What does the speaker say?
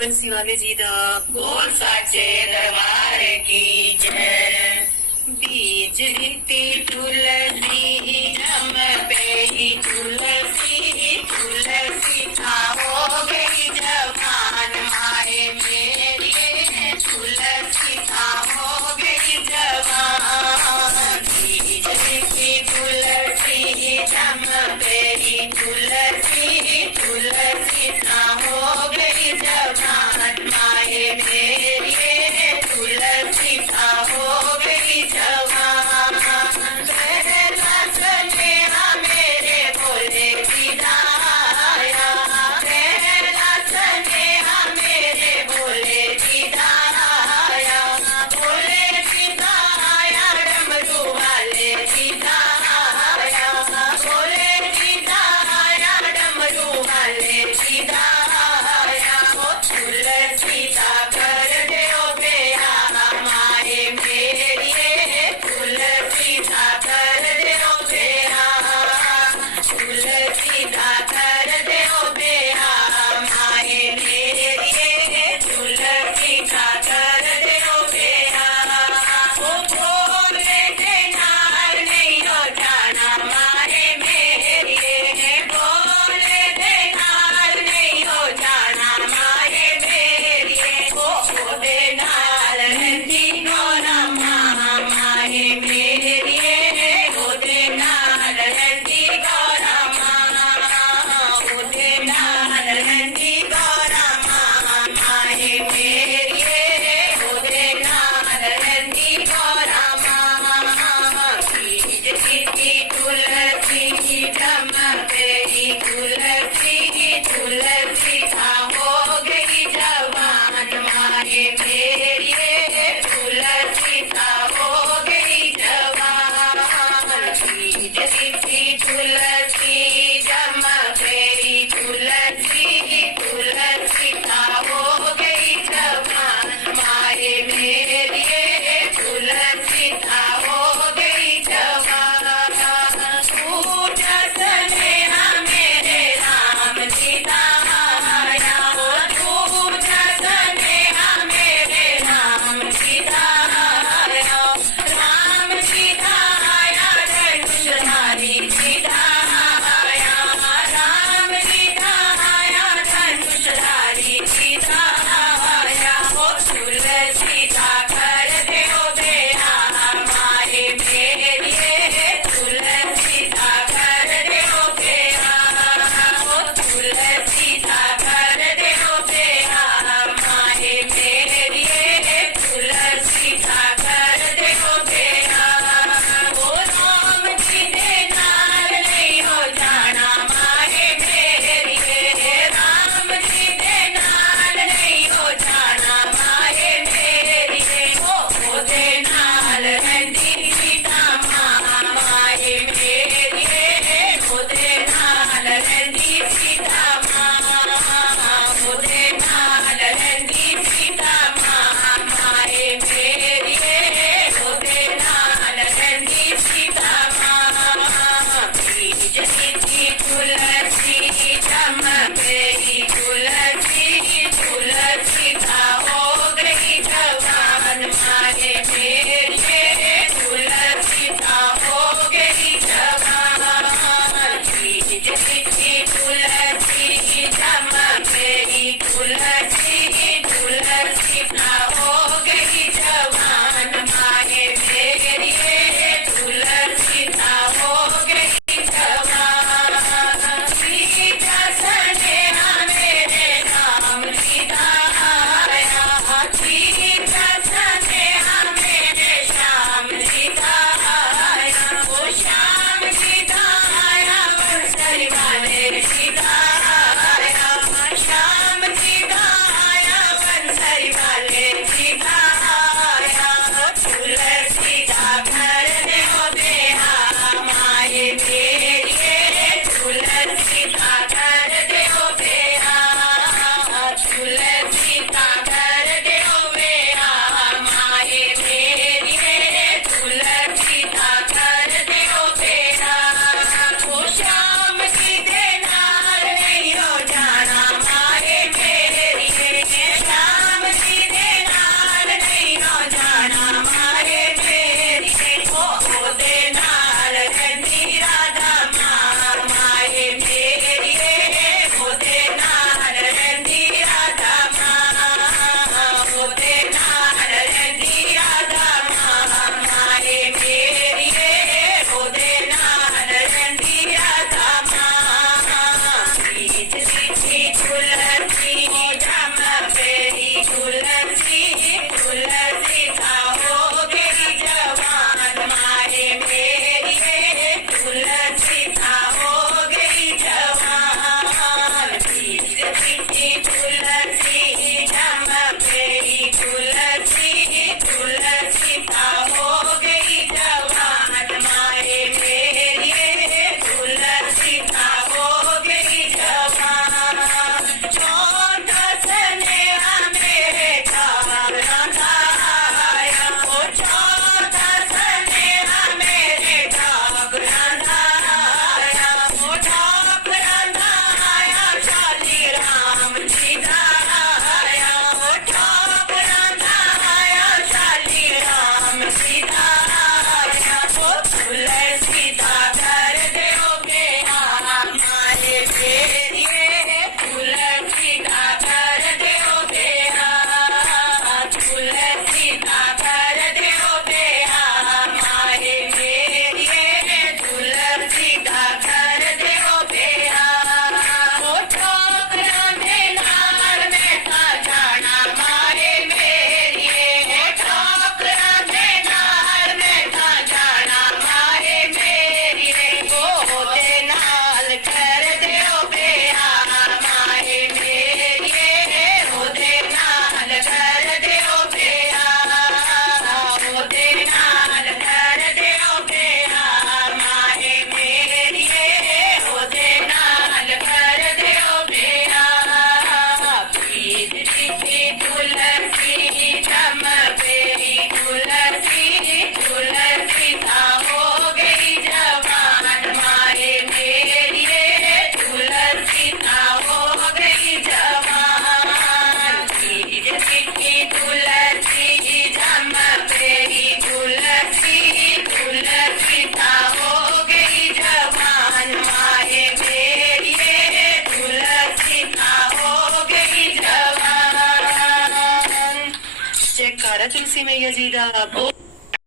बंसी वाले जी दा बोल साचे दरबार की जय। बीज रीति तुलसी नम पे तुलसी तुलसी हो गई जवान माए मेरी तुलसी हो गई जवान। बीज रीति तुलसी नम पे तुलसी तुलसी हो गई जवान माए मेरी तुलसी हो गई जवान। पहला स्नेहा मेरे बोले विदाया, पहला स्नेहा मेरे बोले विदाया, बोले विदाया डमरू वाले विदाया, बोले विदाया डमरू वाले विदाया। ओ तुलसी का कर दो बेया माए मेरी तुलसी का कर दो बेया, तुलसी का कर दो बेया माए मेरी तुलसी का कर दो बेया। ओ बोले के नार नहीं हो जाना माए मेरी, बोले के नार नहीं हो जाना माए मेरी। ओ दे नाल नंदी गोरा माए मेरी, ओ दे नाल नंदी गोरा ओ दे नाल नंदी गोरा माए मेरी, ओ दे नाल नंदी गोरा। बीज रीति तुलसी नम पे तुलसी तुलसी हो गई जवान माए मेरी तुलसी हो गई जवान। बीज रीति तुलसी नम पे तुलसी तुलसी हो गई जवान माए मेरी तुलसी हो गई जवान। पूजा स्नेहा मेरे राम सीता आया, पूजा स्नेहा मेरे राम सीता आया, राम सीता आया धनुषधारी सीता आया, राम सीता आया धनुषधारी सीता आया। ओ तुलसी का कर दो बेया माए मेरी तुलसी का कर दो बेया, ओ तुलसी का कर दो बेया माए मेरी तुलसी का कर दो बेया। ओ राम जी दे नाल नहीं हो जाना माए मेरी, राम जी दे नाल नहीं हो जाना माए मेरी। ओ दे नाल नंदी सीता माए मेरी, ओ दे नाल नंदी सीता ओ दे नाल नंदी सीता माए मेरी, ओ दे नाल नंदी सीता। बीज रीति तुलसी नम पे तुलसी तुलसी हो गई जवान माए मेरी तुलसी हो गई जवान। बीज रीति तुलसी नम पे तुलसी तुलसी हो गई जवान माए मेरी तुलसी हो गई जवान। सीता स्नेहा मेरे राम सीता आया, सीता स्नेहा मेरे श्याम सीता आया, ओ श्याम सीता आया बंसरी वाले सीता आया, श्याम सीता आया बंसरी वाले तुलसी मैया जी दा